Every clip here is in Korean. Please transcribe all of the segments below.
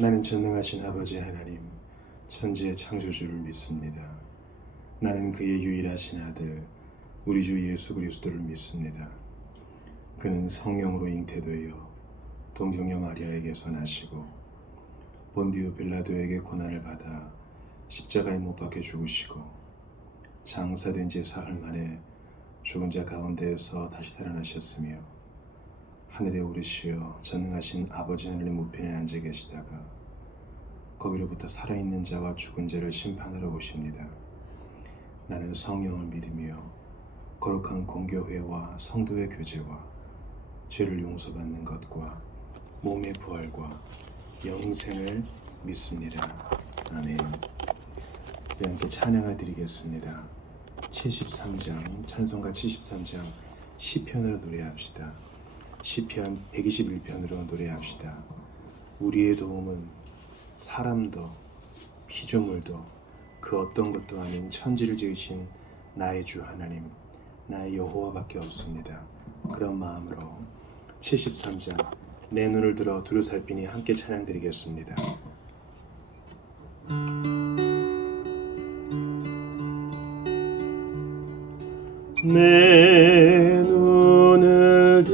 나는 전능하신 아버지 하나님, 천지의 창조주를 믿습니다. 나는 그의 유일하신 아들, 우리 주 예수 그리스도를 믿습니다. 그는 성령으로 잉태되어 동정녀 마리아에게서 나시고 본디오 빌라도에게 고난을 받아 십자가에 못 박혀 죽으시고 장사된 지 사흘 만에 죽은 자 가운데에서 다시 살아나셨으며 하늘에 오르시어 전능하신 아버지 하늘의 우편에 앉아 계시다가 거기로부터 살아있는 자와 죽은 자를 심판하러 오십니다. 나는 성령을 믿으며 거룩한 공교회와 성도의 교제와 죄를 용서받는 것과 몸의 부활과 영생을 믿습니다. 아멘. 우리 함께 찬양을 드리겠습니다. 73장, 찬송가 73장 시편으로 노래합시다. 시편 121편으로 노래합시다. 우리의 도움은 사람도 피조물도 그 어떤 것도 아닌 천지를 지으신 나의 주 하나님, 나의 여호와밖에 없습니다. 그런 마음으로 73장 내 눈을 들어 두루 살피니 함께 찬양 드리겠습니다. 내 눈을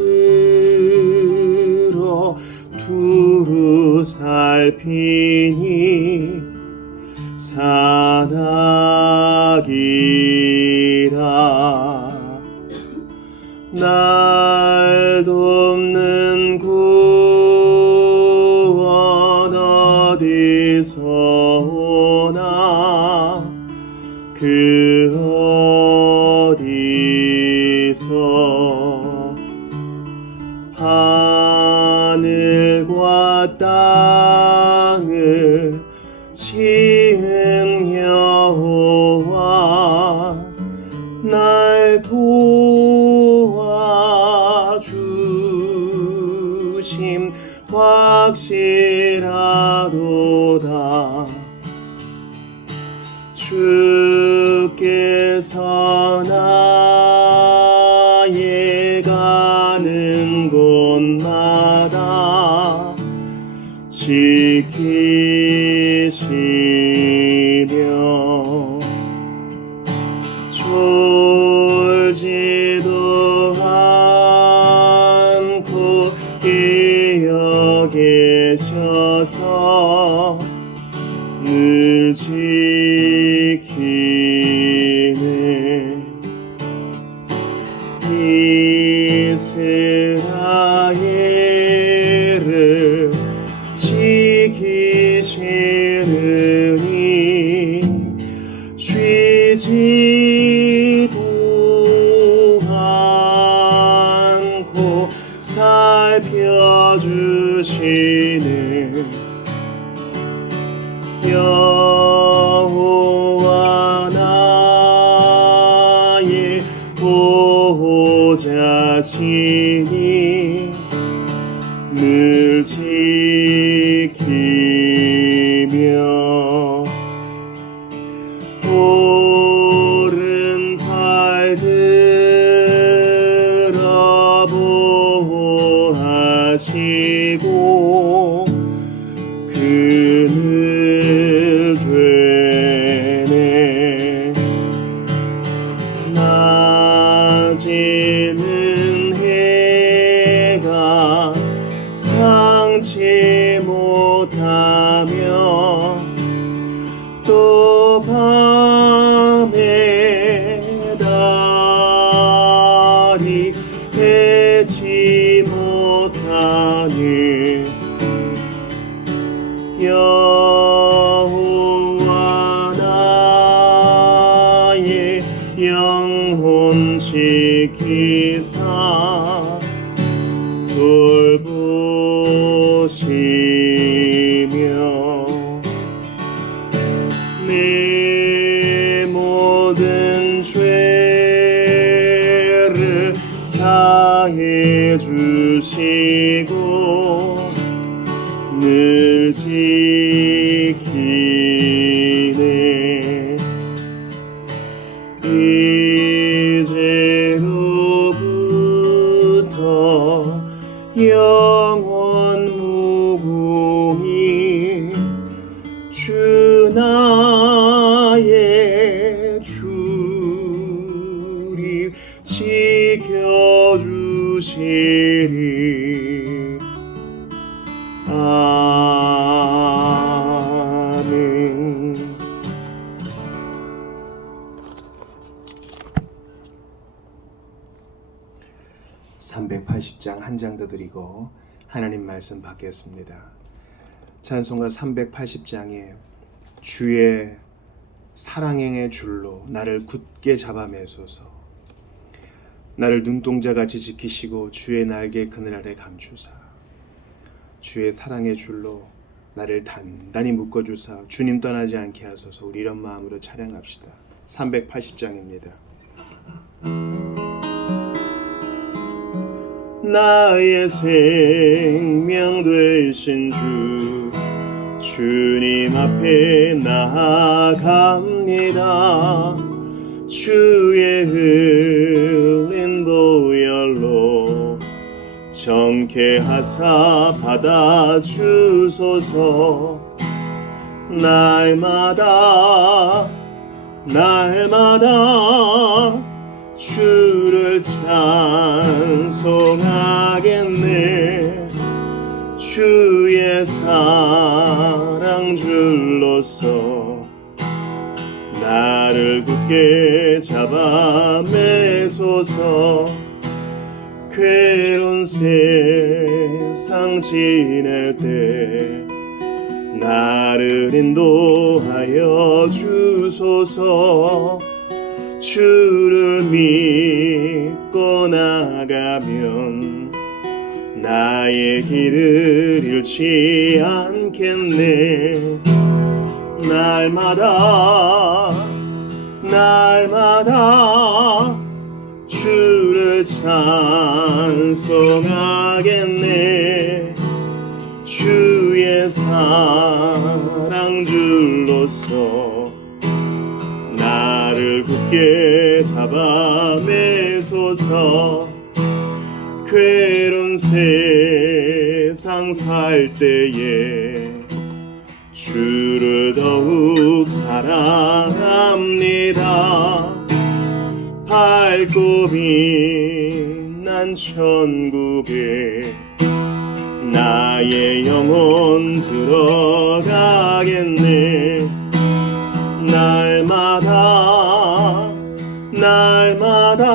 들어 두루 살피니 산악이라 날 돕는 구원 어디서 오나 그 어디서 하늘과 땅을 지은 여호와 날 도와주심 확실하도다. 주께서 나의 가는 곳마다 지키시며 졸지도 않고 깨어 계셔서 늘 지키네. 이스라엘을 지키시느니 쉬지도 않고 살펴주시네. 여호와 나의 보호자시니 늘 지키며 오른팔 들어 보호하시고 그늘 되네. 낮에는 해가 상치 못하며 또 밤에 달이 되지 못하니 여호와 나의 영혼 지키사 돌보시며 내 모든 죄를 사해 주시고 늘 지키네. 이제로부터 영원 무궁히 주 나의 주님 지켜주시리. 아멘. (380장) 한 장 더 드리고 하나님 말씀 받겠습니다. 찬송가 380장에 주의 사랑행의 줄로 나를 굳게 잡아매소서. 나를 눈동자같이 지키시고 주의 날개 그늘 아래 감추사. 주의 사랑의 줄로 나를 단단히 묶어주사 주님 떠나지 않게 하소서. 우리 이런 마음으로 찬양합시다. 380장입니다. 나의 생명 되신 주 주님 앞에 나아갑니다. 주의 흘린 보혈로 정케하사 받아주소서. 날마다 주를 찬송하겠네. 주의 사랑 줄로서 나를 굳게 잡아매소서. 괴로운 세상 지낼 때 나를 인도하여 주소서. 주를 믿고 나가면 나의 길을 잃지 않겠네. 날마다 주를 찬송하겠네. 주의 사랑 줄로서 나를 굳게 잡아매소서. 괴로운 세상 살 때에 주를 더욱 사랑합니다. 밝고 빛난 천국에 나의 영혼 들어가겠네. 날마다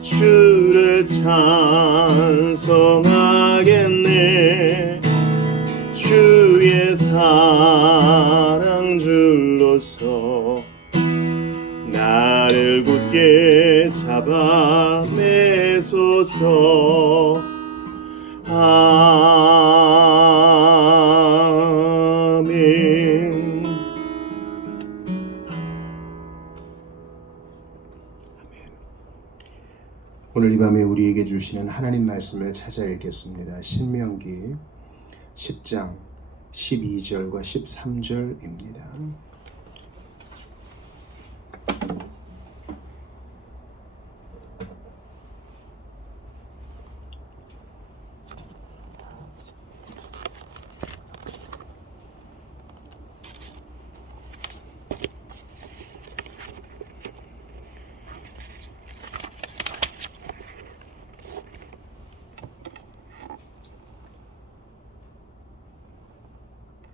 주를 찬송하겠네. 주의 사랑 줄로서 나를 굳게 잡아매소서. 아멘. 오늘 이 밤에 우리에게 주시는 하나님 말씀을 찾아 읽겠습니다. 신명기 10장 12절과 13절입니다.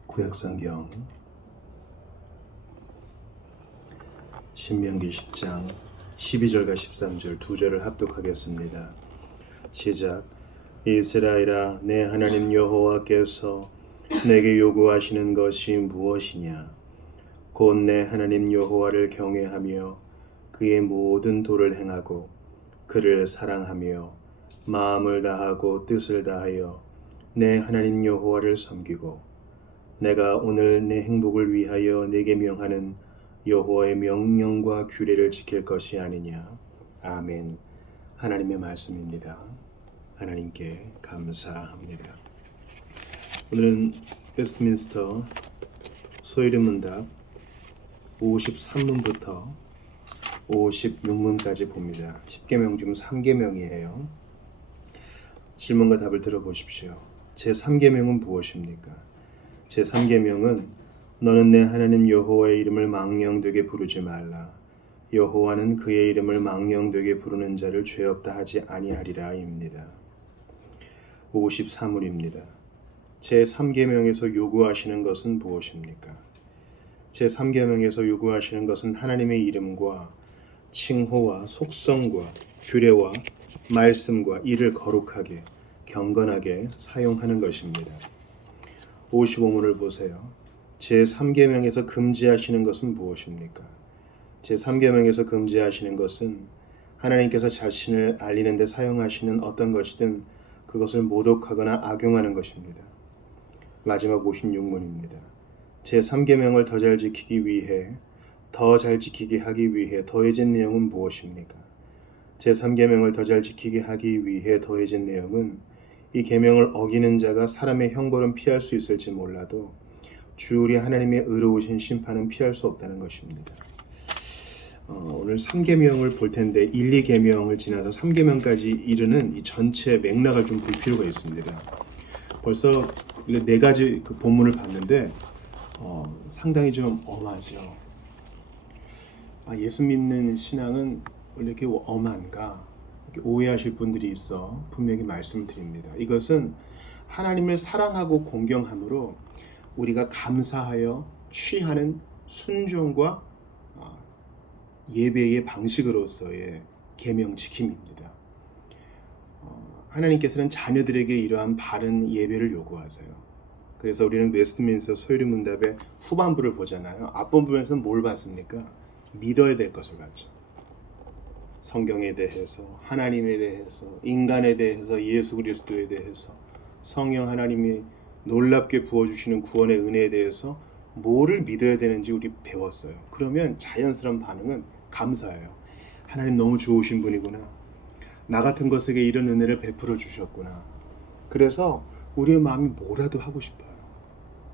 구약성경 신명기 10장 12절과 13절 두 절을 합독하겠습니다. 시작. 이스라엘아, 내 하나님 여호와께서 내게 요구하시는 것이 무엇이냐? 곧 내 하나님 여호와를 경외하며 그의 모든 도를 행하고 그를 사랑하며 마음을 다하고 뜻을 다하여 내 하나님 여호와를 섬기고 내가 오늘 내 행복을 위하여 내게 명하는 여호와의 명령과 규례를 지킬 것이 아니냐. 아멘. 하나님의 말씀입니다. 하나님께 감사합니다. 오늘은 웨스트민스터 소위르문답 53문부터 56문까지 봅니다. 10계명 중 3계명이에요. 질문과 답을 들어보십시오. 제 3계명은 무엇입니까? 제3계명은 너는 내 하나님 여호와의 이름을 망령되게 부르지 말라. 여호와는 그의 이름을 망령되게 부르는 자를 죄 없다 하지 아니하리라입니다. 53물입니다. 제3계명에서 요구하시는 것은 무엇입니까? 제3계명에서 요구하시는 것은 하나님의 이름과 칭호와 속성과 규례와 말씀과 이를 거룩하게 경건하게 사용하는 것입니다. 55문을 보세요. 제3계명에서 금지하시는 것은 무엇입니까? 제3계명에서 금지하시는 것은 하나님께서 자신을 알리는 데 사용하시는 어떤 것이든 그것을 모독하거나 악용하는 것입니다. 마지막 56문입니다. 제3계명을 더 잘 지키기 위해 더 잘 지키게 하기 위해 더해진 내용은 무엇입니까? 제3계명을 더 잘 지키게 하기 위해 더해진 내용은 이 계명을 어기는 자가 사람의 형벌은 피할 수 있을지 몰라도 주 우리 하나님의 의로우신 심판은 피할 수 없다는 것입니다. 오늘 3계명을 볼 텐데 1, 2계명을 지나서 3계명까지 이르는 이 전체 맥락을 좀 볼 필요가 있습니다. 벌써 4가지 그 본문을 봤는데 상당히 좀 엄하죠. 예수 믿는 신앙은 원래 이렇게 엄한가? 이렇게 오해하실 분들이 있어 분명히 말씀을 드립니다. 이것은 하나님을 사랑하고 공경함으로 우리가 감사하여 취하는 순종과 예배의 방식으로서의 계명 지킴입니다. 하나님께서는 자녀들에게 이러한 바른 예배를 요구하세요. 그래서 우리는 웨스트민스터 소요리 문답의 후반부를 보잖아요. 앞부분에서는 뭘 봤습니까? 믿어야 될 것을 봤죠. 성경에 대해서, 하나님에 대해서, 인간에 대해서, 예수 그리스도에 대해서, 성령 하나님이 놀랍게 부어주시는 구원의 은혜에 대해서 뭐를 믿어야 되는지 우리 배웠어요. 그러면 자연스러운 반응은 감사해요. 하나님 너무 좋으신 분이구나. 나 같은 것에게 이런 은혜를 베풀어 주셨구나. 그래서 우리의 마음이 뭐라도 하고 싶어요.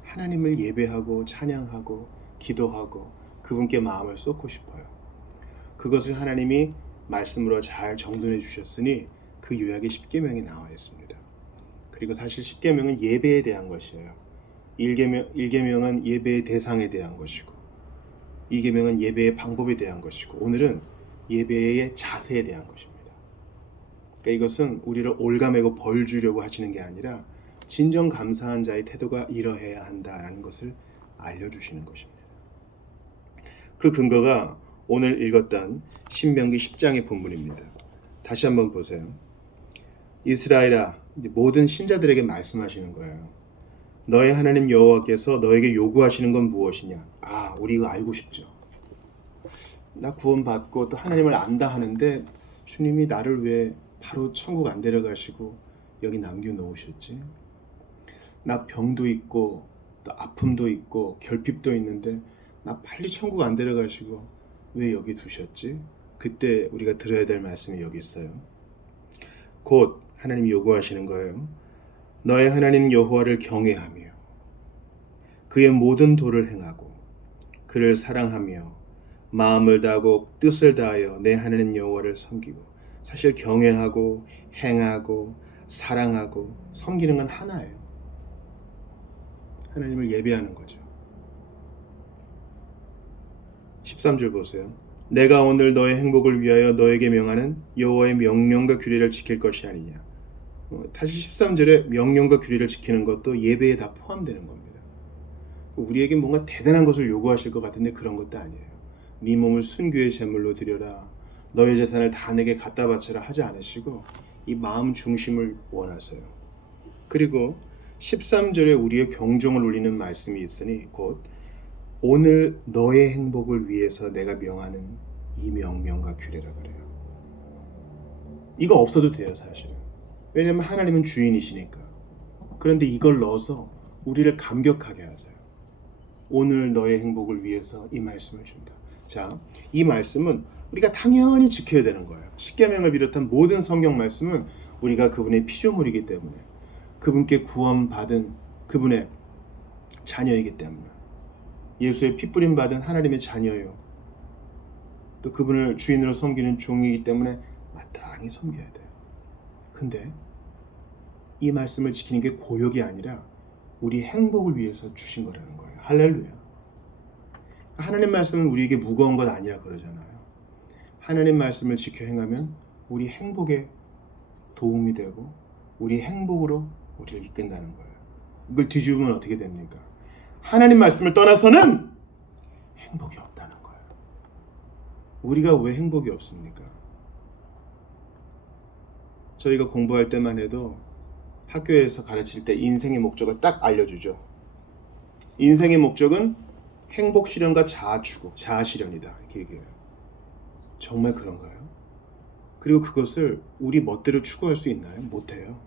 하나님을 예배하고 찬양하고 기도하고 그분께 마음을 쏟고 싶어요. 그것을 하나님이 말씀으로 잘 정돈해 주셨으니 그 요약에 10계명이 나와 있습니다. 그리고 사실 10계명은 예배에 대한 것이에요. 1계명은 예배의 대상에 대한 것이고 2계명은 예배의 방법에 대한 것이고 오늘은 예배의 자세에 대한 것입니다. 그러니까 이것은 우리를 올가매고 벌 주려고 하시는 게 아니라 진정 감사한 자의 태도가 이러해야 한다라는 것을 알려주시는 것입니다. 그 근거가 오늘 읽었던 신명기 10장의 본문입니다. 다시 한번 보세요. 이스라엘아, 모든 신자들에게 말씀하시는 거예요. 너의 하나님 여호와께서 너에게 요구하시는 건 무엇이냐? 우리 이거 알고 싶죠. 나 구원받고 또 하나님을 안다 하는데 주님이 나를 왜 바로 천국 안 데려가시고 여기 남겨놓으셨지? 나 병도 있고 또 아픔도 있고 결핍도 있는데 나 빨리 천국 안 데려가시고 왜 여기 두셨지? 그때 우리가 들어야 될 말씀이 여기 있어요. 곧 하나님이 요구하시는 거예요. 너의 하나님 여호와를 경외하며 그의 모든 도를 행하고 그를 사랑하며 마음을 다하고 뜻을 다하여 내 하나님 여호와를 섬기고 사실 경외하고 행하고 사랑하고 섬기는 건 하나예요. 하나님을 예배하는 거죠. 13절 보세요. 내가 오늘 너의 행복을 위하여 너에게 명하는 여호와의 명령과 규례를 지킬 것이 아니냐. 다시 13절에 명령과 규례를 지키는 것도 예배에 다 포함되는 겁니다. 우리에게 뭔가 대단한 것을 요구하실 것 같은데 그런 것도 아니에요. 네 몸을 순교의 제물로 드려라. 너의 재산을 다 내게 갖다 바쳐라 하지 않으시고 이 마음 중심을 원하세요. 그리고 13절에 우리의 경종을 울리는 말씀이 있으니 곧 오늘 너의 행복을 위해서 내가 명하는 이 명령과 규례라 그래요. 이거 없어도 돼요, 사실은. 왜냐하면 하나님은 주인이시니까. 그런데 이걸 넣어서 우리를 감격하게 하세요. 오늘 너의 행복을 위해서 이 말씀을 준다. 자, 이 말씀은 우리가 당연히 지켜야 되는 거예요. 십계명을 비롯한 모든 성경 말씀은 우리가 그분의 피조물이기 때문에 그분께 구원받은 그분의 자녀이기 때문에 예수의 핏부림 받은 하나님의 자녀요. 또 그분을 주인으로 섬기는 종이기 때문에 마땅히 섬겨야 돼요. 근데 이 말씀을 지키는 게 고역이 아니라 우리 행복을 위해서 주신 거라는 거예요. 할렐루야. 하나님 말씀은 우리에게 무거운 것 아니라 그러잖아요. 하나님 말씀을 지켜 행하면 우리 행복에 도움이 되고 우리 행복으로 우리를 이끈다는 거예요. 이걸 뒤집으면 어떻게 됩니까? 하나님 말씀을 떠나서는 행복이 없다는 거예요. 우리가 왜 행복이 없습니까? 저희가 공부할 때만 해도 학교에서 가르칠 때 인생의 목적을 딱 알려주죠. 인생의 목적은 행복 실현과 자아 추구, 자아 실현이다. 이렇게 얘기해요. 정말 그런가요? 그리고 그것을 우리 멋대로 추구할 수 있나요? 못해요.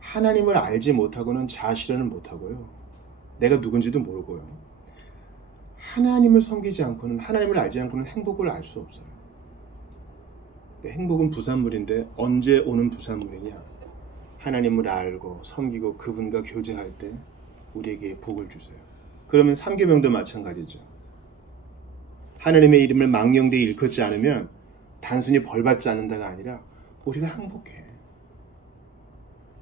하나님을 알지 못하고는 자아 실현을 못하고요. 내가 누군지도 모르고요. 하나님을 섬기지 않고는, 하나님을 알지 않고는 행복을 알 수 없어요. 행복은 부산물인데 언제 오는 부산물이냐? 하나님을 알고 섬기고 그분과 교제할 때 우리에게 복을 주세요. 그러면 삼계명도 마찬가지죠. 하나님의 이름을 망령되이 일컫지 않으면 단순히 벌받지 않는다가 아니라 우리가 행복해.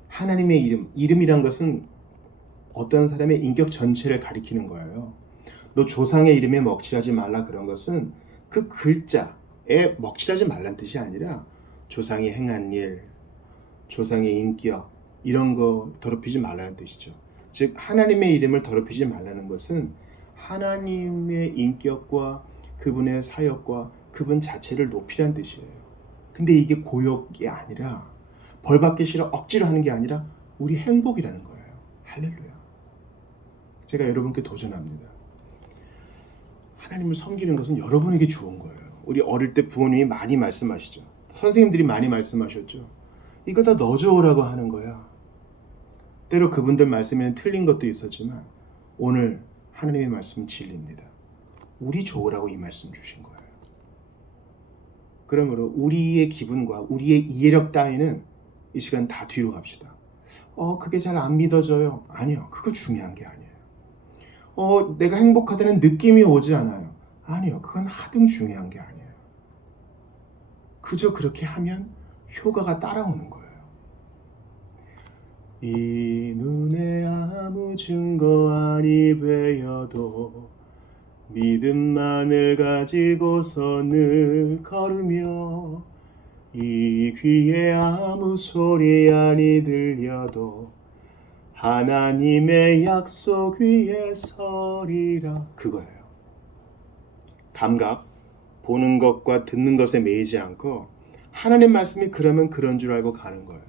하나님의 이름이란 것은 어떤 사람의 인격 전체를 가리키는 거예요. 너 조상의 이름에 먹칠하지 말라 그런 것은 그 글자에 먹칠하지 말란 뜻이 아니라 조상이 행한 일, 조상의 인격 이런 거 더럽히지 말라는 뜻이죠. 즉 하나님의 이름을 더럽히지 말라는 것은 하나님의 인격과 그분의 사역과 그분 자체를 높이란 뜻이에요. 근데 이게 고역이 아니라 벌받기 싫어 억지로 하는 게 아니라 우리 행복이라는 거예요. 할렐루야. 제가 여러분께 도전합니다. 하나님을 섬기는 것은 여러분에게 좋은 거예요. 우리 어릴 때 부모님이 많이 말씀하시죠. 선생님들이 많이 말씀하셨죠. 이거 다 너 좋으라고 하는 거야. 때로 그분들 말씀에는 틀린 것도 있었지만 오늘 하나님의 말씀은 진리입니다. 우리 좋으라고 이 말씀 주신 거예요. 그러므로 우리의 기분과 우리의 이해력 따위는 이 시간 다 뒤로 갑시다. 그게 잘 안 믿어져요. 아니요. 그거 중요한 게 아니에요. 내가 행복하다는 느낌이 오지 않아요. 아니요. 그건 하등 중요한 게 아니에요. 그저 그렇게 하면 효과가 따라오는 거예요. 이 눈에 아무 증거 아니 되어도 믿음만을 가지고서 늘 걸으며 이 귀에 아무 소리 아니 들려도 하나님의 약속 위에 서리라. 그거예요. 감각, 보는 것과 듣는 것에 매이지 않고 하나님 말씀이 그러면 그런 줄 알고 가는 거예요.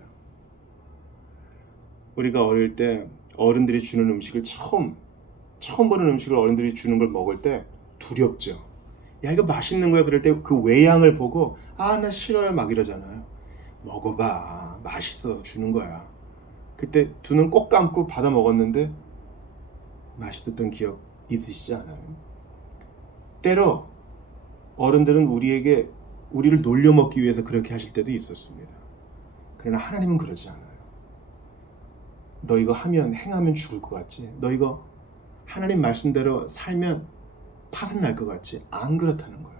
우리가 어릴 때 어른들이 주는 음식을 처음 보는 음식을 어른들이 주는 걸 먹을 때 두렵죠. 야 이거 맛있는 거야. 그럴 때 그 외양을 보고 나 싫어요 막 이러잖아요. 먹어봐. 맛있어서 주는 거야. 그때 두 눈 꼭 감고 받아 먹었는데 맛있었던 기억 있으시지 않아요? 때로 어른들은 우리를 놀려먹기 위해서 그렇게 하실 때도 있었습니다. 그러나 하나님은 그러지 않아요. 너 이거 행하면 죽을 것 같지? 너 이거 하나님 말씀대로 살면 파산 날 것 같지? 안 그렇다는 거예요.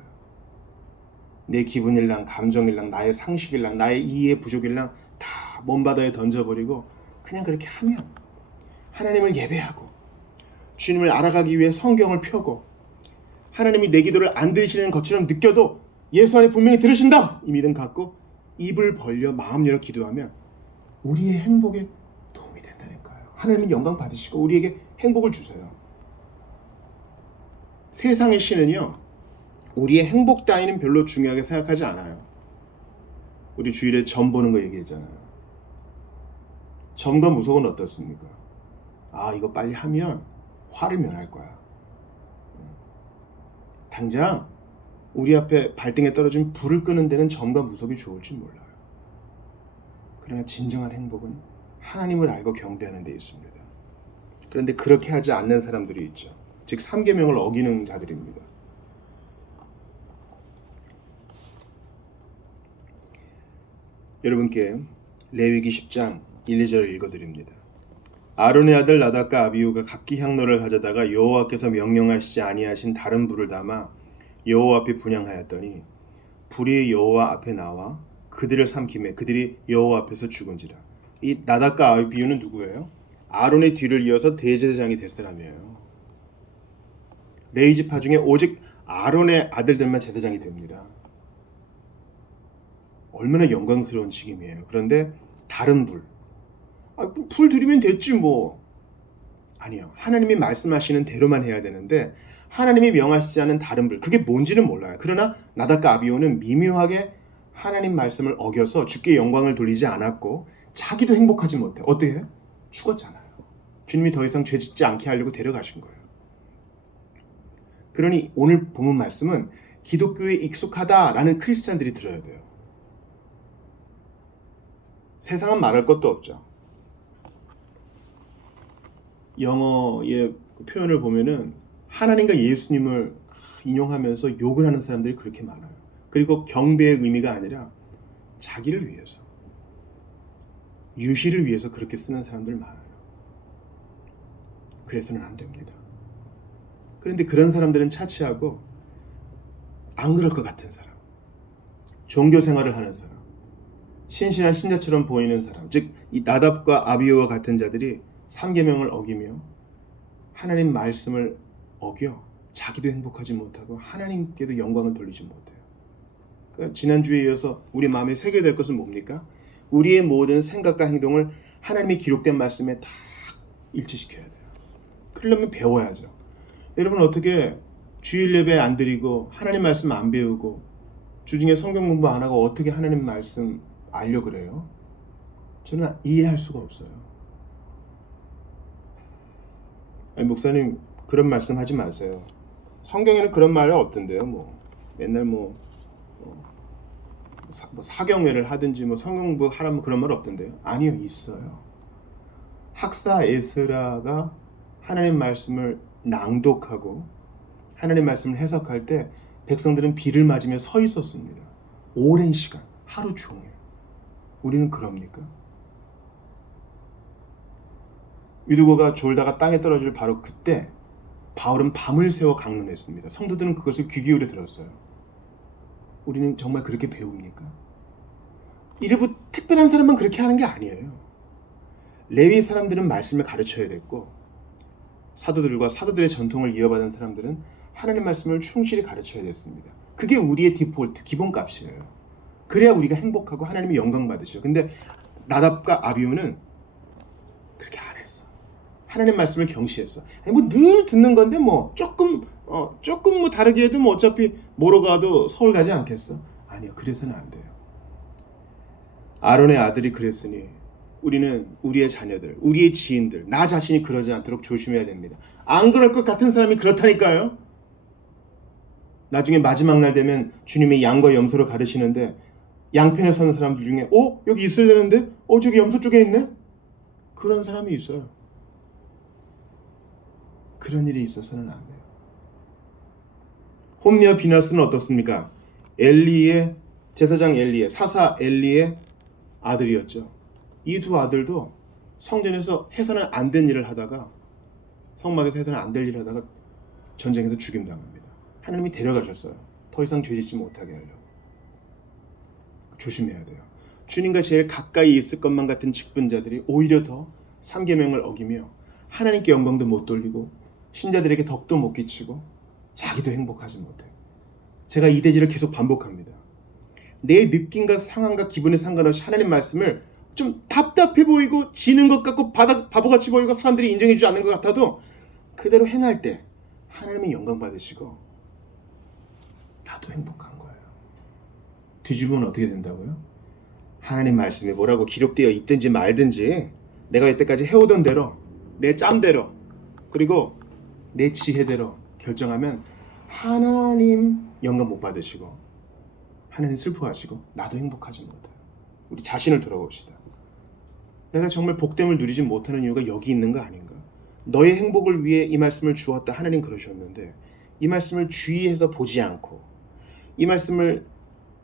내 기분일랑 감정일랑 나의 상식일랑 나의 이해 부족일랑 다 먼바다에 던져버리고 그냥 그렇게 하면 하나님을 예배하고 주님을 알아가기 위해 성경을 펴고 하나님이 내 기도를 안 들으시는 것처럼 느껴도 예수 안에 분명히 들으신다 이 믿음 갖고 입을 벌려 마음 열어 기도하면 우리의 행복에 도움이 된다니까요. 하나님은 영광 받으시고 우리에게 행복을 주세요. 세상의 신은요 우리의 행복 따위는 별로 중요하게 생각하지 않아요. 우리 주일에 점 보는 거 얘기했잖아요. 점과 무속은 어떻습니까? 이거 빨리 하면 화를 면할 거야. 당장 우리 앞에 발등에 떨어진 불을 끄는 데는 점과 무속이 좋을지 몰라요. 그러나 진정한 행복은 하나님을 알고 경배하는 데 있습니다. 그런데 그렇게 하지 않는 사람들이 있죠. 즉 삼계명을 어기는 자들입니다. 여러분께 레위기 10장 1, 2절을 읽어드립니다. 아론의 아들 나답과 아비후가 각기 향로를 가져다가 여호와께서 명령하시지 아니하신 다른 불을 담아 여호와 앞에 분향하였더니 불이 여호와 앞에 나와 그들을 삼키매 그들이 여호와 앞에서 죽은지라. 이 나답과 아비후는 누구예요? 아론의 뒤를 이어서 대제사장이 될 사람이에요. 레위지파 중에 오직 아론의 아들들만 제사장이 됩니다. 얼마나 영광스러운 직임이에요. 그런데 다른 불 들이면 됐지 뭐. 아니요. 하나님이 말씀하시는 대로만 해야 되는데 하나님이 명하시지 않은 다른 불, 그게 뭔지는 몰라요. 그러나 나답과 아비후는 미묘하게 하나님 말씀을 어겨서 주께 영광을 돌리지 않았고 자기도 행복하지 못해. 어떻게 해요? 죽었잖아요. 주님이 더 이상 죄 짓지 않게 하려고 데려가신 거예요. 그러니 오늘 본문 말씀은 기독교에 익숙하다라는 크리스찬들이 들어야 돼요. 세상은 말할 것도 없죠. 영어의 표현을 보면은 하나님과 예수님을 인용하면서 욕을 하는 사람들이 그렇게 많아요. 그리고 경배의 의미가 아니라 자기를 위해서, 유시를 위해서 그렇게 쓰는 사람들 많아요. 그래서는 안 됩니다. 그런데 그런 사람들은 차치하고 안 그럴 것 같은 사람, 종교 생활을 하는 사람, 신실한 신자처럼 보이는 사람, 즉 이 나답과 아비후와 같은 자들이 3계명을 어기며 하나님 말씀을 어겨 자기도 행복하지 못하고 하나님께도 영광을 돌리지 못해요. 그러니까 지난주에 이어서 우리 마음에 새겨야 될 것은 뭡니까? 우리의 모든 생각과 행동을 하나님이 기록된 말씀에 다 일치시켜야 돼요. 그러려면 배워야죠. 여러분 어떻게 주일 예배 안 드리고 하나님 말씀 안 배우고 주중에 성경 공부 안 하고 어떻게 하나님 말씀 알려고 그래요? 저는 이해할 수가 없어요. 아니, 목사님 그런 말씀 하지 마세요. 성경에는 그런 말 없던데요. 맨날 사경회를 하든지 성경 공부 하라면 그런 말 없던데요. 아니요, 있어요. 학사 에스라가 하나님 말씀을 낭독하고 하나님 말씀을 해석할 때 백성들은 비를 맞으며 서 있었습니다. 오랜 시간, 하루 종일. 우리는 그럽니까? 유두고가 졸다가 땅에 떨어질 바로 그때 바울은 밤을 새워 강론했습니다. 성도들은 그것을 귀 기울여 들었어요. 우리는 정말 그렇게 배웁니까? 일부 특별한 사람만 그렇게 하는 게 아니에요. 레위 사람들은 말씀을 가르쳐야 됐고 사도들과 사도들의 전통을 이어받은 사람들은 하나님 말씀을 충실히 가르쳐야 됐습니다. 그게 우리의 디폴트, 기본값이에요. 그래야 우리가 행복하고 하나님이 영광 받으셔. 근데 나답과 아비후는 그렇게 안 했어. 하나님 말씀을 경시했어. 늘 듣는 건데 조금 다르게 해도 어차피 뭐로 가도 서울 가지 않겠어? 아니요, 그래서는 안 돼요. 아론의 아들이 그랬으니 우리는 우리의 자녀들, 우리의 지인들, 나 자신이 그러지 않도록 조심해야 됩니다. 안 그럴 것 같은 사람이 그렇다니까요. 나중에 마지막 날 되면 주님이 양과 염소를 가르치는데 양편에 서는 사람들 중에 여기 있어야 되는데 저기 염소 쪽에 있네? 그런 사람이 있어요. 그런 일이 있어서는 안 돼요. 홈리와 비나스는 어떻습니까? 엘리의 제사장 엘리의 사사 엘리의 아들이었죠. 이 두 아들도 성전에서 해서는 안 된 일을 하다가 성막에서 해서는 안 될 일을 하다가 전쟁에서 죽임당합니다. 하나님이 데려가셨어요. 더 이상 죄짓지 못하게 하려고. 조심해야 돼요. 주님과 제일 가까이 있을 것만 같은 직분자들이 오히려 더 3계명을 어기며 하나님께 영광도 못 돌리고 신자들에게 덕도 못 끼치고 자기도 행복하지 못해요. 제가 이 대지를 계속 반복합니다. 내 느낌과 상황과 기분에 상관없이 하나님 말씀을 좀 답답해 보이고 지는 것 같고 바보같이 보이고 사람들이 인정해 주지 않는 것 같아도 그대로 행할 때 하나님이 영광 받으시고 나도 행복한 거예요. 뒤집으면 어떻게 된다고요? 하나님 말씀에 뭐라고 기록되어 있든지 말든지 내가 이때까지 해오던 대로 내 짬대로 그리고 내 지혜대로 결정하면 하나님 영광 못 받으시고 하나님 슬퍼하시고 나도 행복하지 못해요. 우리 자신을 돌아봅시다. 내가 정말 복됨을 누리지 못하는 이유가 여기 있는 거 아닌가? 너의 행복을 위해 이 말씀을 주었다. 하나님 그러셨는데 이 말씀을 주의해서 보지 않고 이 말씀을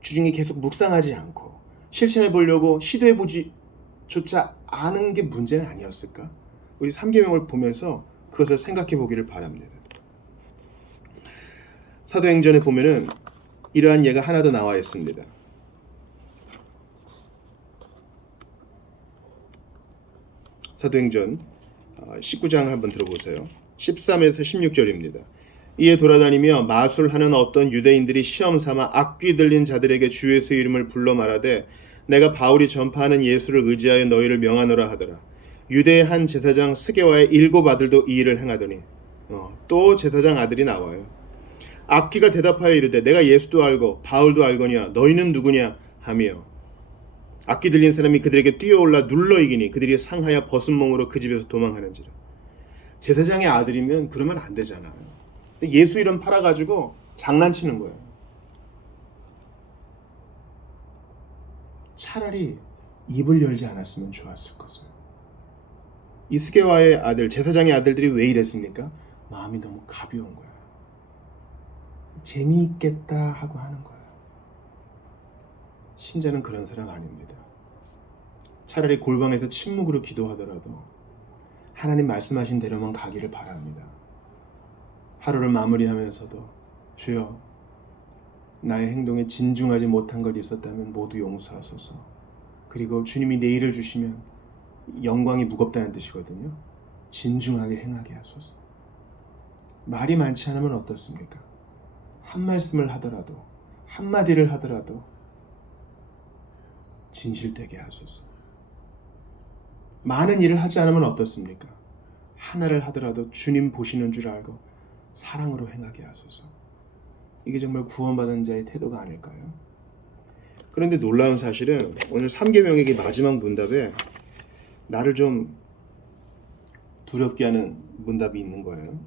주중에 계속 묵상하지 않고 실천해 보려고 시도해 보지조차 않은 게 문제는 아니었을까? 우리 3계명을 보면서 그것을 생각해 보기를 바랍니다. 사도행전에 보면은 이러한 예가 하나 더 나와 있습니다. 사도행전 19장 한번 들어보세요. 13에서 16절입니다. 이에 돌아다니며 마술하는 어떤 유대인들이 시험 삼아 악귀 들린 자들에게 주 예수의 이름을 불러 말하되 내가 바울이 전파하는 예수를 의지하여 너희를 명하노라 하더라. 유대의 한 제사장 스게와의 7 아들도 이 일을 행하더니 또 제사장 아들이 나와요. 악귀가 대답하여 이르되 내가 예수도 알고 바울도 알거니와 너희는 누구냐 하며 악귀 들린 사람이 그들에게 뛰어올라 눌러 이기니 그들이 상하여 벗은 몸으로 그 집에서 도망하는지라. 제사장의 아들이면 그러면 안 되잖아요. 예수 이름 팔아가지고 장난치는 거예요. 차라리 입을 열지 않았으면 좋았을 것을. 이스게와의 아들, 제사장의 아들들이 왜 이랬습니까? 마음이 너무 가벼운 거예요. 재미있겠다 하고 하는 거예요. 신자는 그런 사람 아닙니다. 차라리 골방에서 침묵으로 기도하더라도 하나님 말씀하신 대로만 가기를 바랍니다. 하루를 마무리하면서도 주여 나의 행동에 진중하지 못한 것이 있었다면 모두 용서하소서. 그리고 주님이 내일을 주시면 영광이 무겁다는 뜻이거든요. 진중하게 행하게 하소서. 말이 많지 않으면 어떻습니까? 한 말씀을 하더라도 한마디를 하더라도 진실되게 하소서. 많은 일을 하지 않으면 어떻습니까? 하나를 하더라도 주님 보시는 줄 알고 사랑으로 행하게 하소서. 이게 정말 구원받은 자의 태도가 아닐까요? 그런데 놀라운 사실은 오늘 3계명의 마지막 문답에 나를 좀 두렵게 하는 문답이 있는 거예요.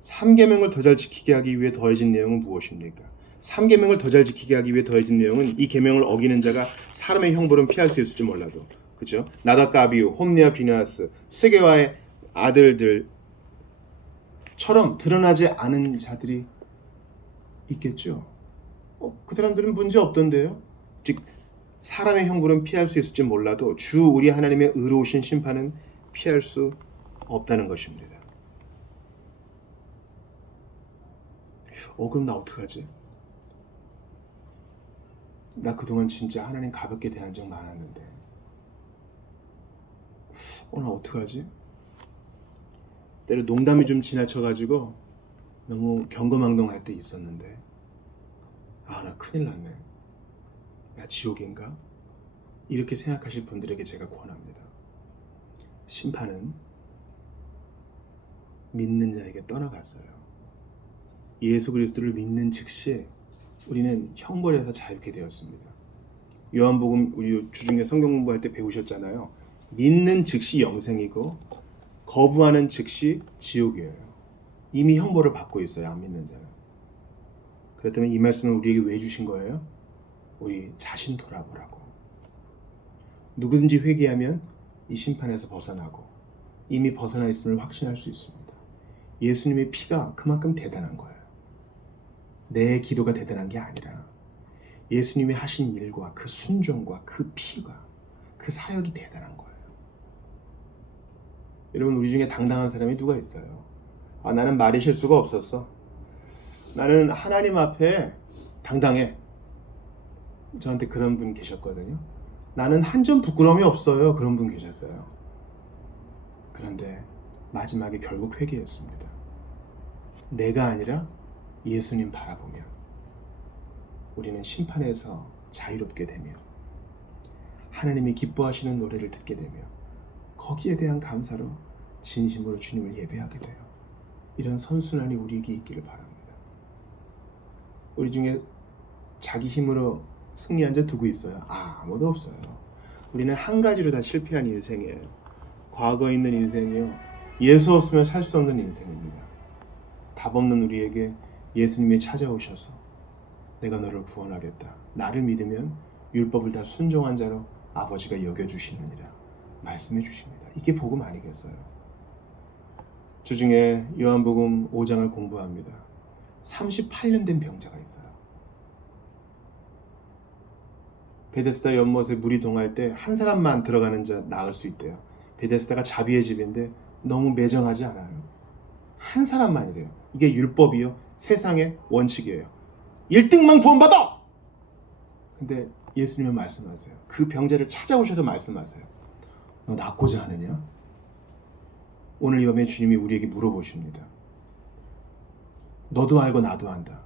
3계명을 더 잘 지키게 하기 위해 더해진 내용은 무엇입니까? 3계명을 더 잘 지키게 하기 위해 더해진 내용은 이 계명을 어기는 자가 사람의 형벌은 피할 수 있을지 몰라도, 그죠? 나답과 아비후, 홈리와 비느하스, 스게와의 아들들처럼 드러나지 않은 자들이 있겠죠. 그 사람들은 문제 없던데요. 즉 사람의 형벌은 피할 수 있을지 몰라도 주 우리 하나님의 의로우신 심판은 피할 수 없다는 것입니다. 그럼 나 어떡하지? 나 그동안 진짜 하나님 가볍게 대한 적 많았는데 나 어떡하지? 때로 농담이 좀 지나쳐가지고 너무 경거망동할 때 있었는데 나 큰일 났네. 나 지옥인가? 이렇게 생각하실 분들에게 제가 권합니다. 심판은 믿는 자에게 떠나갔어요. 예수 그리스도를 믿는 즉시 우리는 형벌에서 자유케 되었습니다. 요한복음 우리 주중에 성경 공부할 때 배우셨잖아요. 믿는 즉시 영생이고 거부하는 즉시 지옥이에요. 이미 형벌을 받고 있어요. 안 믿는 자는. 그렇다면 이 말씀을 우리에게 왜 주신 거예요? 우리 자신 돌아보라고. 누구든지 회개하면 이 심판에서 벗어나고 이미 벗어나 있음을 확신할 수 있습니다. 예수님의 피가 그만큼 대단한 거예요. 내 기도가 대단한 게 아니라 예수님이 하신 일과 그 순종과 그 피가 그 사역이 대단한 거예요. 여러분, 우리 중에 당당한 사람이 누가 있어요? 나는 말이 실수가 없었어. 나는 하나님 앞에 당당해. 저한테 그런 분 계셨거든요. 나는 한 점 부끄러움이 없어요. 그런 분 계셨어요. 그런데 마지막에 결국 회개했습니다. 내가 아니라 예수님 바라보며 우리는 심판에서 자유롭게 되며 하나님이 기뻐하시는 노래를 듣게 되며 거기에 대한 감사로 진심으로 주님을 예배하게 돼요. 이런 선순환이 우리에게 있기를 바랍니다. 우리 중에 자기 힘으로 승리한 자 누구 있어요? 아무도 없어요. 우리는 한 가지로 다 실패한 인생이에요. 과거에 있는 인생이요. 예수 없으면 살 수 없는 인생입니다. 답 없는 우리에게 예수님이 찾아오셔서 내가 너를 구원하겠다. 나를 믿으면 율법을 다 순종한 자로 아버지가 여겨주시느니라 말씀해 주십니다. 이게 복음 아니겠어요? 주중에 요한복음 5장을 공부합니다. 38년 된 병자가 있어요. 베데스다 연못에 물이 동할 때 한 사람만 들어가는 자 나을 수 있대요. 베데스다가 자비의 집인데 너무 매정하지 않아요. 한 사람만이래요. 이게 율법이요. 세상의 원칙이에요. 1등만 구원받아! 근데 예수님은 말씀하세요. 그 병자를 찾아오셔서 말씀하세요. 너 낫고자 하느냐? 오늘 이 밤에 주님이 우리에게 물어보십니다. 너도 알고 나도 안다.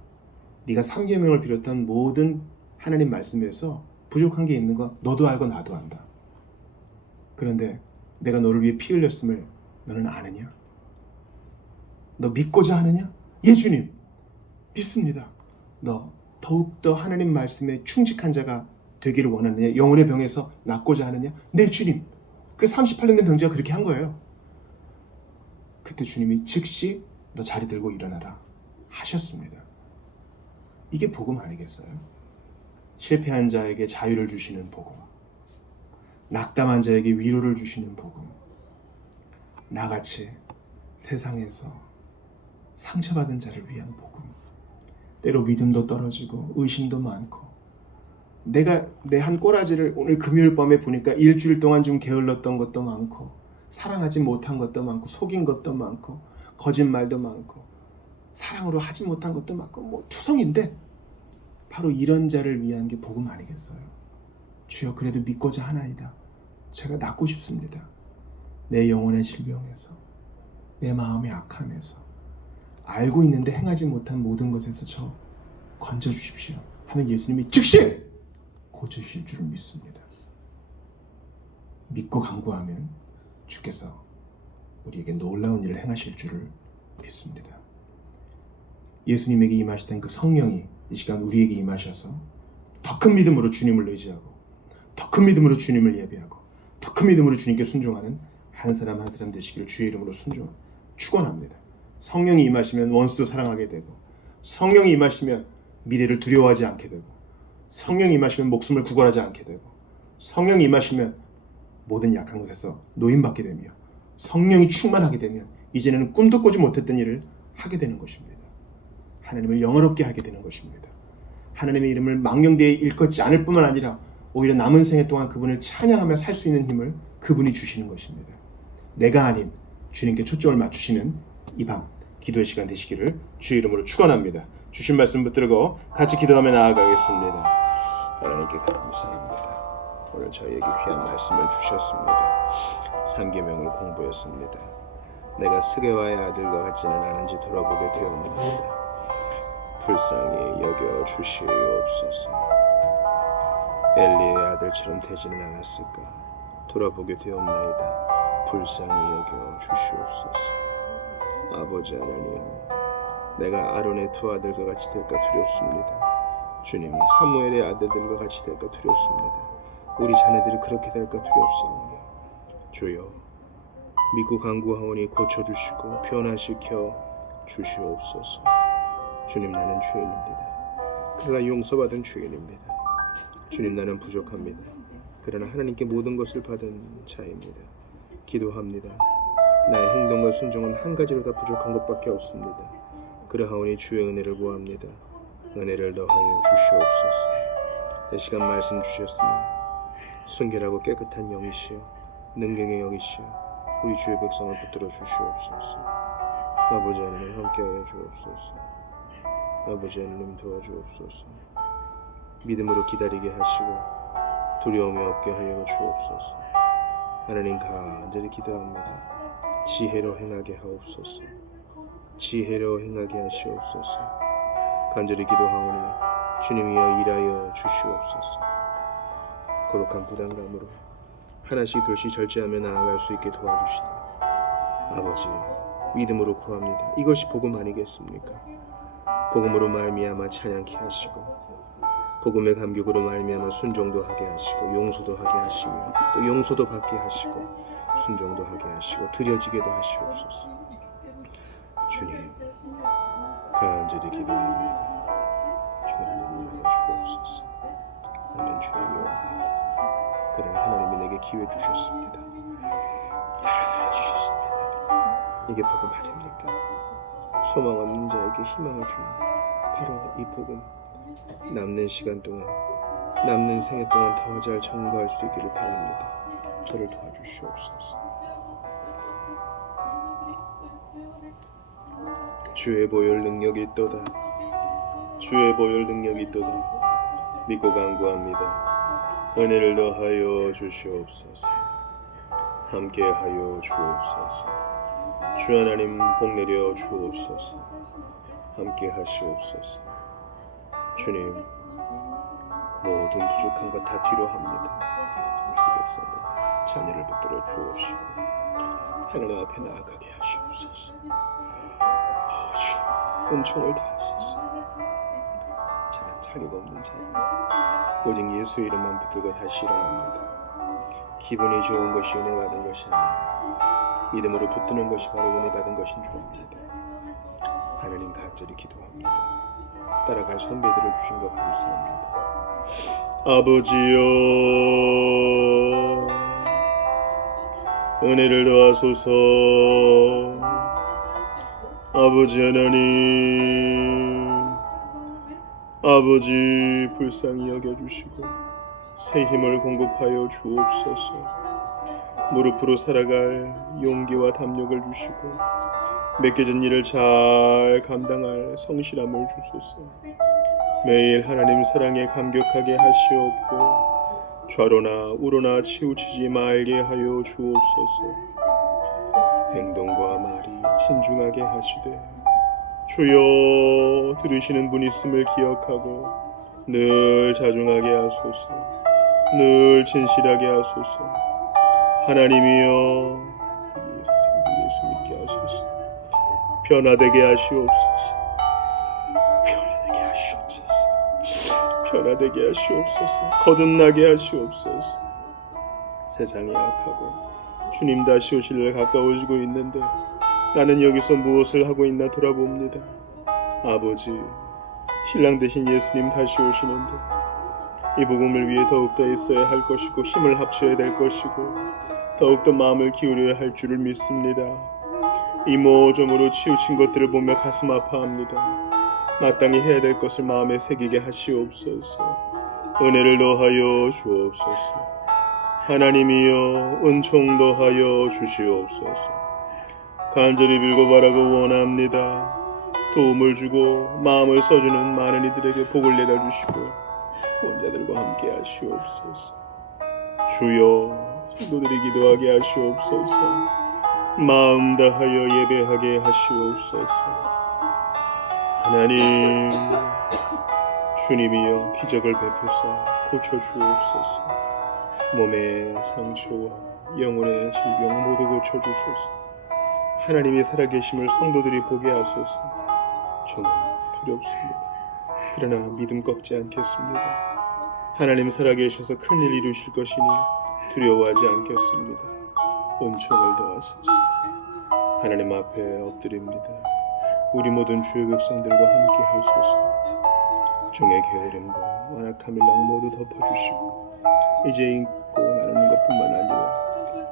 네가 3계명을 비롯한 모든 하나님 말씀에서 부족한 게 있는 거 너도 알고 나도 안다. 그런데 내가 너를 위해 피 흘렸음을 너는 아느냐? 너 믿고자 하느냐? 예, 주님. 믿습니다. 너 더욱더 하나님 말씀에 충직한 자가 되기를 원하느냐? 영혼의 병에서 낫고자 하느냐? 네, 주님. 그 38년 된 병자가 그렇게 한 거예요. 그때 주님이 즉시 너 자리 들고 일어나라 하셨습니다. 이게 복음 아니겠어요? 실패한 자에게 자유를 주시는 복음, 낙담한 자에게 위로를 주시는 복음, 나같이 세상에서 상처받은 자를 위한 복음. 때로 믿음도 떨어지고 의심도 많고, 내가 내 한 꼬라지를 오늘 금요일 밤에 보니까 일주일 동안 좀 게을렀던 것도 많고, 사랑하지 못한 것도 많고, 속인 것도 많고, 거짓말도 많고, 사랑으로 하지 못한 것도 많고, 뭐 투성인데 바로 이런 자를 위한 게 복음 아니겠어요? 주여, 그래도 믿고자 하나이다. 제가 낫고 싶습니다. 내 영혼의 질병에서, 내 마음의 악함에서, 알고 있는데 행하지 못한 모든 것에서 저 건져주십시오 하면 예수님이 즉시 고쳐주실 줄을 믿습니다. 믿고 간구하면 주께서 우리에게 놀라운 일을 행하실 줄을 믿습니다. 예수님에게 임하시던 그 성령이 이 시간 우리에게 임하셔서 더 큰 믿음으로 주님을 의지하고, 더 큰 믿음으로 주님을 예배하고, 더 큰 믿음으로 주님께 순종하는 한 사람 한 사람 되시기를 주의 이름으로 축원합니다. 성령이 임하시면 원수도 사랑하게 되고, 성령이 임하시면 미래를 두려워하지 않게 되고, 성령이 임하시면 목숨을 구걸하지 않게 되고, 성령이 임하시면 모든 약한 것에서 노임받게 되며, 성령이 충만하게 되면 이제는 꿈도 꾸지 못했던 일을 하게 되는 것입니다. 하나님을 영화롭게 하게 되는 것입니다. 하나님의 이름을 망령되이 일컫지 않을 뿐만 아니라 오히려 남은 생애 동안 그분을 찬양하며 살 수 있는 힘을 그분이 주시는 것입니다. 내가 아닌 주님께 초점을 맞추시는 이 밤 기도의 시간 되시기를 주의 이름으로 축원합니다. 주신 말씀 붙들고 같이 기도하며 나아가겠습니다. 하나님께 감사합니다. 오늘 저희에게 귀한 말씀을 주셨습니다. 3계명을 공부했습니다. 내가 스게와의 아들과 같지는 않은지 돌아보게 되었나이다. 불쌍히 여겨 주시옵소서. 엘리의 아들처럼 되지는 않았을까? 돌아보게 되었나이다. 불쌍히 여겨 주시옵소서. 아버지 하나님, 내가 아론의 두 아들과 같이 될까 두렵습니다. 주님, 사무엘의 아들들과 같이 될까 두렵습니다. 우리 자녀들이 그렇게 될까 두렵사오니 주여, 믿고 간구하오니 고쳐주시고 변화시켜 주시옵소서. 주님, 나는 죄인입니다. 그러나 용서받은 죄인입니다. 주님, 나는 부족합니다. 그러나 하나님께 모든 것을 받은 자입니다. 기도합니다. 나의 행동과 순종은 한 가지로 다 부족한 것밖에 없습니다. 그러하오니 주의 은혜를 구합니다. 은혜를 더하여 주시옵소서. 이 시간 말씀 주셨으니 순결하고 깨끗한 영이시여, 능경의 영이시여, 우리 주의 백성을 붙들어 주시옵소서. 아버지 하나님 함께하여 주옵소서. 아버지 하나님 도와주옵소서. 믿음으로 기다리게 하시고 두려움이 없게 하여 주옵소서. 하나님 간절히 기도합니다. 지혜로 행하게 하옵소서. 지혜로 행하게 하시옵소서. 간절히 기도하오니 주님이여 일하여 주시옵소서. 거룩한 부담감으로 하나씩 둘씩 절제하며 나아갈 수 있게 도와주시니 아버지, 믿음으로 구합니다. 이것이 복음 아니겠습니까? 복음으로 말미암아 찬양케 하시고, 복음의 감격으로 말미암아 순종도 하게 하시고, 용서도 하게 하시며, 또 용서도 받게 하시고, 순종도 하게 하시고, 드려지게도 하시옵소서. 주님, 간절히 기도합니다. 주님, 일하여 주옵소서. 나는 죄인이옵나이다. 그러나 하나님이 내게 기회 주셨습니다. 하나님 주셨습니다. 이게 복음 아닙니까? 소망 없는 자에게 희망을 주는 바로 이 복음. 남는 시간 동안, 남는 생애 동안 더 잘 전거할 수 있기를 바랍니다. 저를 도와주시옵소서. 주의 보혈 능력이 있도다. 주의 보혈 능력이 있도다. 믿고 간구합니다. 은혜를 더하여 주시옵소서. 함께하여 주옵소서. 주 하나님 복 내려 주옵소서. 함께 하시옵소서. 주님, 모든 부족한 것 다 뒤로 합니다. 백성들 자녀를 붙들어 주옵시고 하나님 앞에 나아가게 하시옵소서. 주 은총을 다하소서. 자격가 없는 자녀 오직 예수의 이름만 붙들고 다시 일어납니다. 기분이 좋은 것이 은혜 받은 것이 아니에요. 믿음으로 붙드는 것이 바로 은혜 받은 것인 줄 압니다. 하나님 간절히 기도합니다. 따라갈 선배들을 주신 것 감사합니다. 아버지여, 은혜를 더하소서. 아버지 하나님, 아버지 불쌍히 여겨주시고 새 힘을 공급하여 주옵소서. 무릎으로 살아갈 용기와 담력을 주시고 맡겨진 일을 잘 감당할 성실함을 주소서. 매일 하나님 사랑에 감격하게 하시옵고 좌로나 우로나 치우치지 말게 하여 주옵소서. 행동과 말이 신중하게 하시되 주여 들으시는 분 있음을 기억하고 늘 자중하게 하소서. 늘 진실하게 하소서. 하나님이여 예수 믿게 하소서. 변화되게 하시옵소서. 변화되게 하시옵소서. 변화되게 하시옵소서. 거듭나게 하시옵소서. 세상이 악하고 주님 다시 오실 날 가까워지고 있는데 나는 여기서 무엇을 하고 있나 돌아봅니다. 아버지, 신랑 되신 예수님 다시 오시는데 이 복음을 위해 더욱더 애써야 할 것이고 힘을 합쳐야 될 것이고 더욱더 마음을 기울여야 할 줄을 믿습니다. 이모저모로 치우친 것들을 보며 가슴 아파합니다. 마땅히 해야 될 것을 마음에 새기게 하시옵소서. 은혜를 더하여 주옵소서. 하나님이여 은총 더하여 주시옵소서. 간절히 빌고 바라고 원합니다. 도움을 주고 마음을 써주는 많은 이들에게 복을 내려주시고 원자들과 함께 하시옵소서. 주여 성도들이 기도하게 하시옵소서. 마음 다하여 예배하게 하시옵소서. 하나님, 주님이여 기적을 베푸사 고쳐주옵소서. 몸의 상처와 영혼의 질병 모두 고쳐주소서. 하나님이 살아계심을 성도들이 보게 하소서. 저는 두렵습니다. 그러나 믿음 꺾지 않겠습니다. 하나님 살아계셔서 큰일 이루실 것이니 두려워하지 않겠습니다. 은총을 더하소서. 하나님 앞에 엎드립니다. 우리 모든 주의 백성들과 함께 하소서. 종의 게으름과 완악함을 모두 덮어주시고 이제 읽고 나누는 것뿐만 아니라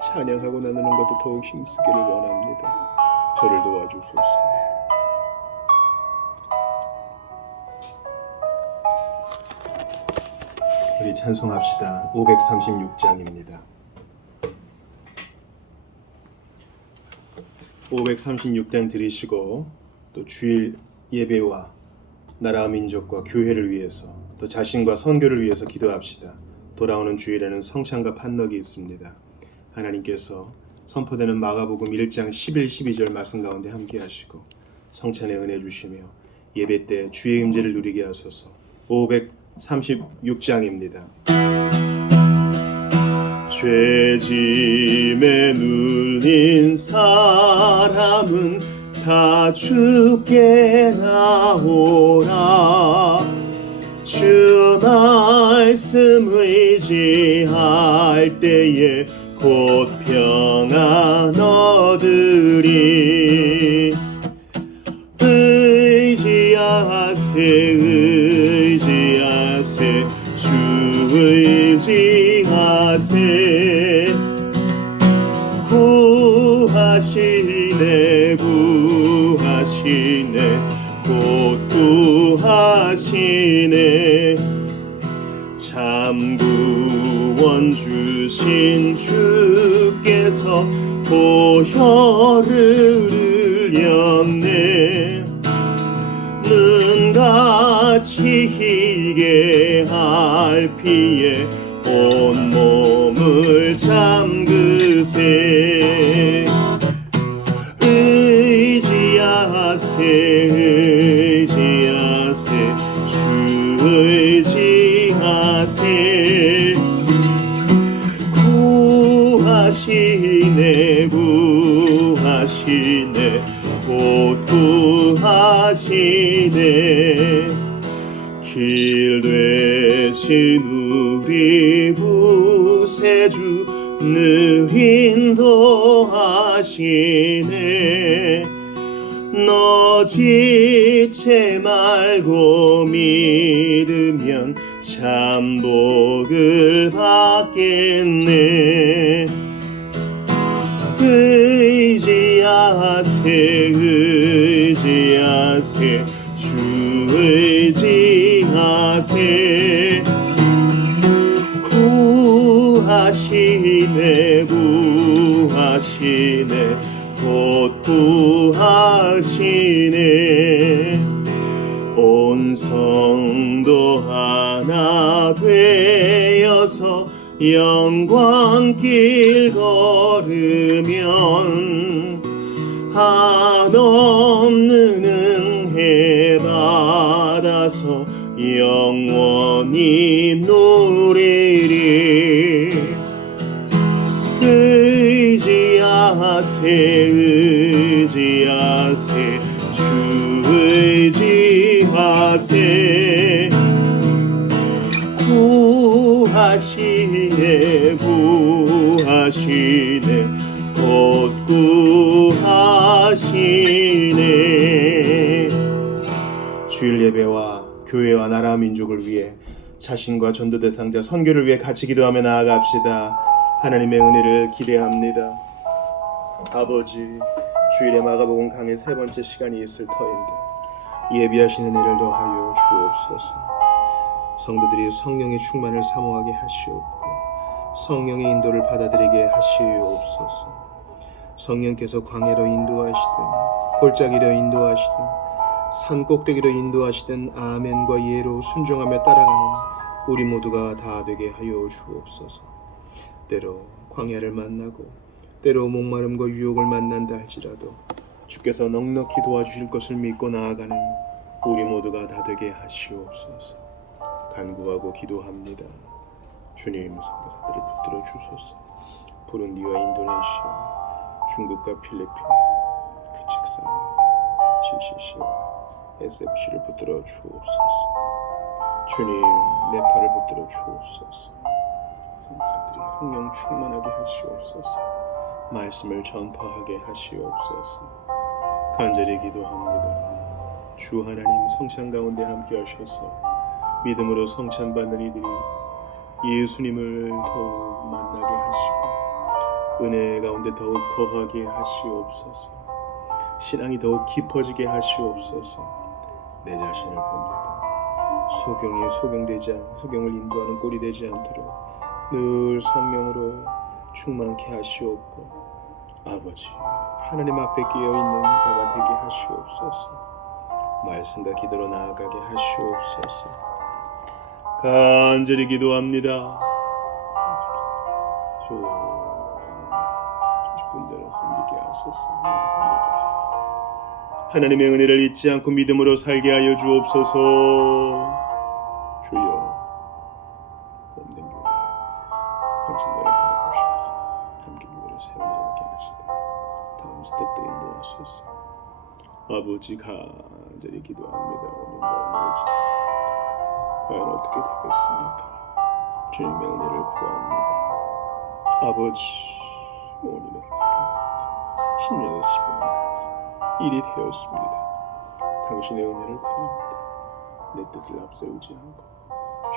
찬양하고 나누는 것도 더욱 힘쓰기를 원합니다. 저를 도와주소서. 우리 찬송합시다. 536장입니다. 536장 들으시고 또 주일 예배와 나라와 민족과 교회를 위해서 또 자신과 선교를 위해서 기도합시다. 돌아오는 주일에는 성찬과 판넉이 있습니다. 하나님께서 선포되는 마가복음 1장 11, 12절 말씀 가운데 함께 하시고 성찬의 은혜 주시며 예배 때 주의 임재를 누리게 하소서. 536장입니다. 죄짐에 눌린 사람은 다 주께 나오라. 주 말씀 의지할 때에 곧 평안 얻으리. 의지하세 의지하세 주 의지하세. 구하시네 구하시네 곧 구하시네. 참 구원 주신 주께서 보혈을 흘렸네. 눈같이 희게 할 피에 온몸을 잠그세. 의지하세 주 의지하세 구하시네 구하시네 곧 구하시네 길 되신 우리 구세주 늘 인도하시네 너 지체 말고 믿으면 참 복을 받겠네 의지하세 의지하세 주 의지하세 구하시네 구하시네 곧 구하시네 온 성도 하나 되어서 영광길 걸으면 한없는 은혜 받아서 영원히 누리리 의지하세 의지하세 주 의지하세 구하시네 구하시네 곧 구하시네 주일 예배와 교회와 나라 민족을 위해 자신과 전도 대상자 선교를 위해 같이 기도하며 나아갑시다. 하나님의 은혜를 기대합니다. 아버지, 주일에 마가복음 강의 세 번째 시간이 있을 터인데 예비하신 은혜를 더하여 주옵소서. 성도들이 성령의 충만을 사모하게 하시옵고 성령의 인도를 받아들이게 하시옵소서. 성령께서 광야로 인도하시든 골짜기로 인도하시든 산 꼭대기로 인도하시든 아멘과 예로 순종하며 따라가는 우리 모두가 다 되게 하여 주옵소서. 때로 광야를 만나고 때로 목마름과 유혹을 만난다 할지라도 주께서 넉넉히 도와주실 것을 믿고 나아가는 우리 모두가 다 되게 하시옵소서. 간구하고 기도합니다. 주님, 선교사들을 붙들어 주소서. 부룬디와 인도네시아, 중국과 필리핀, 그책산, CCC와 SFC를 붙들어 주옵소서. 주님, 네팔을 붙들어 주옵소서. 선교사들이 성령 충만하게 하시옵소서. 말씀을 전파하게 하시옵소서. 간절히 기도합니다. 주 하나님 성찬 가운데 함께 하셔서 믿음으로 성찬받는 이들이 예수님을 더욱 만나게 하시고 은혜 가운데 더욱 거하게 하시옵소서. 신앙이 더욱 깊어지게 하시옵소서. 내 자신을 봅니다. 소경에 소경을 인도하는 꼴이 되지 않도록 늘 성령으로 충만케 하시옵고 아버지, 하나님 앞에 끼어있는 자가 되게 하시옵소서. 말씀과 기도로 나아가게 하시옵소서. 간절히 기도합니다. 분들을 섬기게 하소서. 하나님의 은혜를 잊지 않고 믿음으로 살게 하여 주옵소서. 주여, 몸된 교회 당신들을 보내주셔서 함께 교회를 세워나가게 하시되 다음 스텝도 인도하소서. 아버지, 간절히 기도합니다. 오늘과 오늘의 지켰습니다. 과연 어떻게 되겠습니까? 주님의 은혜를 구합니다. 아버지, 오늘은 10년에서 15년까지 일이 되었습니다. 당신의 은혜를 구합니다. 내 뜻을 앞세우지 않고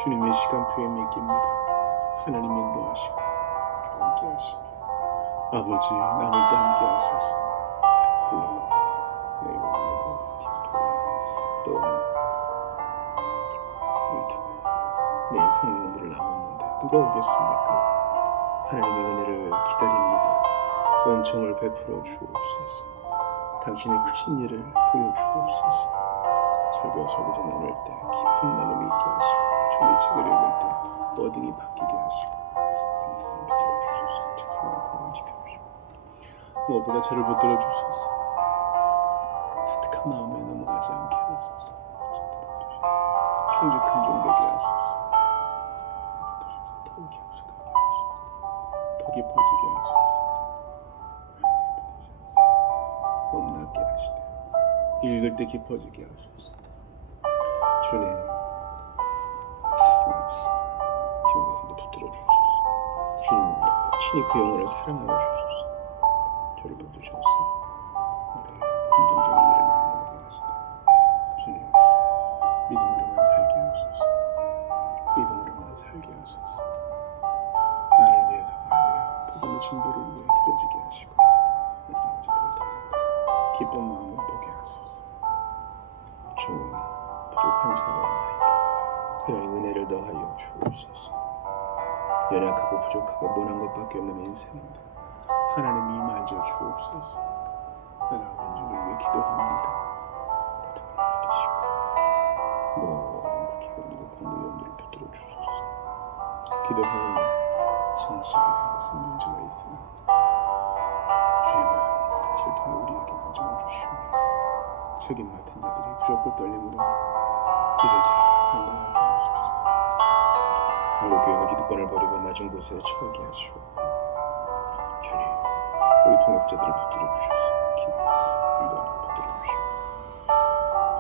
주님의 시간표에 맡깁니다. 하나님 인도하시고 주 함께 하시며 아버지, 남을 때 함께 하소서. 불러고 내고 또 내일 성령으로 남았는데 누가 오겠습니까? 하나님의 은혜를 기다립니다. 은총을 베풀어 주옵소서. 당신의 크신 일을 보여주옵소서. 설교와 설교자 나눌 때 깊은 나눔이 있게 하시고 종이 책을 읽을 때 어딩이 바뀌게 하시고 말씀 붙들어 주소서. 책상을 건강시켜 주시고 무엇보다 저를 붙들어 주소서. 사특한 그 마음에 넘어가지 않게 하소서. 충직 긍정되게 하소서. 더욱 약속하게 하소서. 더 깊어지게 하소서. 넘나게 하시되 읽을 때 깊어지게 하소서. 주님, 힘을 붙들어 주소서. 주님, 친히 그 영혼을 사랑하여 주소서. 저를 붙드셔서 우리 긍정적인 일을 많이 하게 하시되 주님, 믿음으로만 살게 하소서. 믿음으로만 살게 하소서. 나를 위해서가 아니라 복음의 진보를 위해 드려지게 하시고 아버지 볼터에 기쁜 마음을 보게 하소서. 주, 부족한 자옵나이다. 그러니 은혜를 더하여 주옵소서. 연약하고 부족하고 모난 것밖에 없는 인생인데 하나님이 만져 주옵소서. 나라와 민족을 위해 기도합니다. 모든 국회의원들과 공무원들을 붙들어 주소서. 기도 후에 정식이라는 것은 문제가 있으나 주님은 당신을 통해 우리에게 안정을 주시오니 책임 맡은 자들이 두렵고 떨림으로 일을 잘 감당하게 하소서. 한국교회가 기득권을 버리고 낮은 곳에 처하게 하시옵고 주님, 우리 통역자들을 붙들어 주셔서 일관을 붙들어 주시고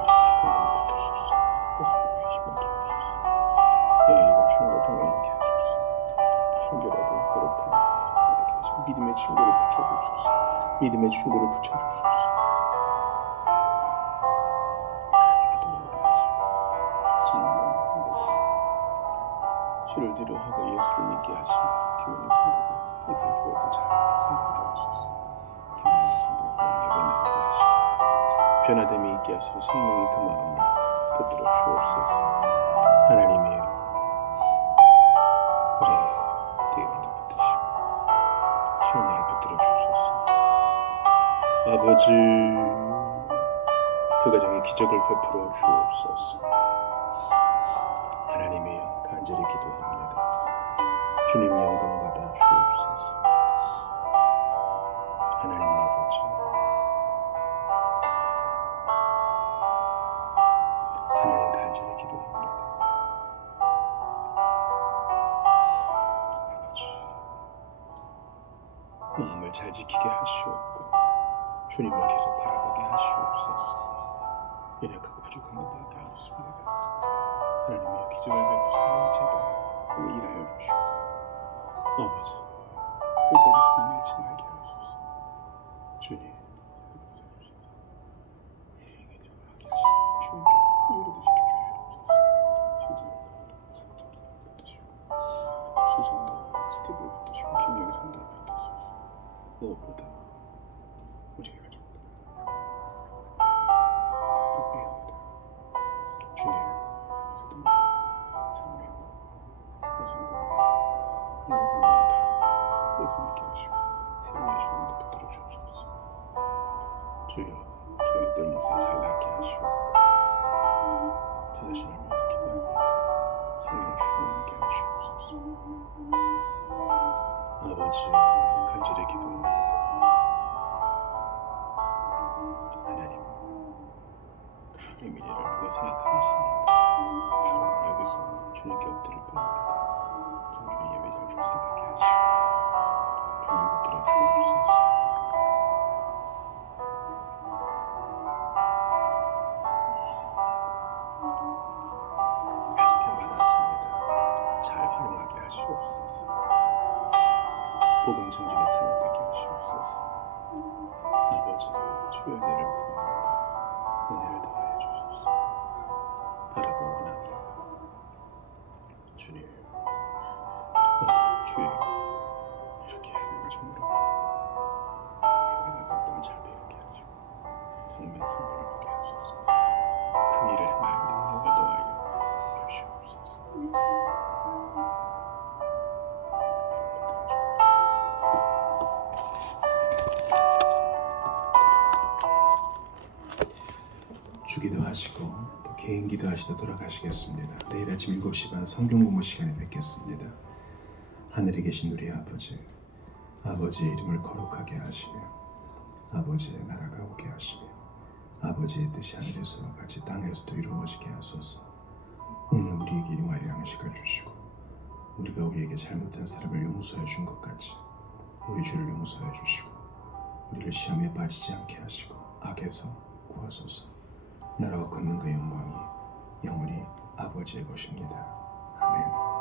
우리 백성들을 붙드소서. 고소하게 심하게 하소서. 예의가 충고가 동행하게 하소서. 순결하고 거룩한 모두에게 하시고 믿음의 친구를 붙여주소서. 믿음의 친구를 붙여주소서. 이가 돌아오게 하시고 진리와 행복과 주를 뒤로하고 예수를 믿게 하시며 김원영 성도가 이세 후에도 잘 생각하게 하소서. 김원영 성도가 공예배 나오게 하시고 변화됨이 있게 하소서. 성령이 그 마음을 붙들어 주옵소서. 하나님이 우리 대원을 붙드시고 시온이를 붙들어 주소서. 아버지, 그 가정에 기적을 베풀어 주옵소서. 하나님이여, 간절히 기도합니다. 주님 영광 받아 주옵소서. 하나님 아버지, 하나님 간절히 기도합니다. 아버지, 마음을 잘 지키게 하시옵고 주님을 계속 바라보게 하시옵소서. 연약하고 부족한 것밖에 없습니다. 하나님이여, 기적을 베푸사 이제도 오늘 일하여 주시고 아버지, 끝까지 손을 내지 말게 하소서. 주님, 예행의 점을 하게 하시고 주님께서 이유를 지켜주시옵소서. 시즌에서 붙드시고 수성도 스티브를 붙드시고 김영희 성도를 붙드소서. 무엇보다 우리의 가족들 또 빼옵니다. 주님, 어쨌든 장례 모성공 한국 다 예수 믿게 하시고 새로운 시간도 붙들어 주옵소서. 주여, 저희 들 목사 잘 낫게 하시고 제 자신을 위해서 기도하며 성령 충만하게 하시옵소서. 아버지, 간절히 기도합니다. 하나님, 감히 미래를 누가 생각하겠습니까? 바로 여기서 주님께 엎드릴 뿐입니다. 정중히 예배 잘 출석하게 하시고 주님 붙들어 주옵소서. 약속함 받았습니다. 잘 활용하게 하시옵소서. 복음 전진에 사용되게 하시옵소서. 아버지, 주의 은혜를 구합니다. 은혜를 더하여 주소서. 바라고 원합니다. 주님, 주의 이렇게 하나님을 정으로 예배나 것들을 잘 배우게 하시고 정면 선포를 하게 하소서. 그 일을 행할 능력을 더하여 주시옵소서. 주기도 하시고 또 개인 기도하시다 돌아가시겠습니다. 내일 아침 7시 반 성경 공부 시간에 뵙겠습니다. 하늘에 계신 우리 아버지, 아버지의 이름을 거룩하게 하시며 아버지의 나라가 오게 하시며 아버지의 뜻이 하늘에서와 같이 땅에서도 이루어지게 하소서. 오늘 우리에게 일용할 양식을 주시고 우리가 우리에게 잘못한 사람을 용서해 준 것 같이 우리 죄를 용서해 주시고 우리를 시험에 빠지지 않게 하시고 악에서 구하소서. 나라와 권능과 영광이 영원히 아버지의 것입니다. 아멘.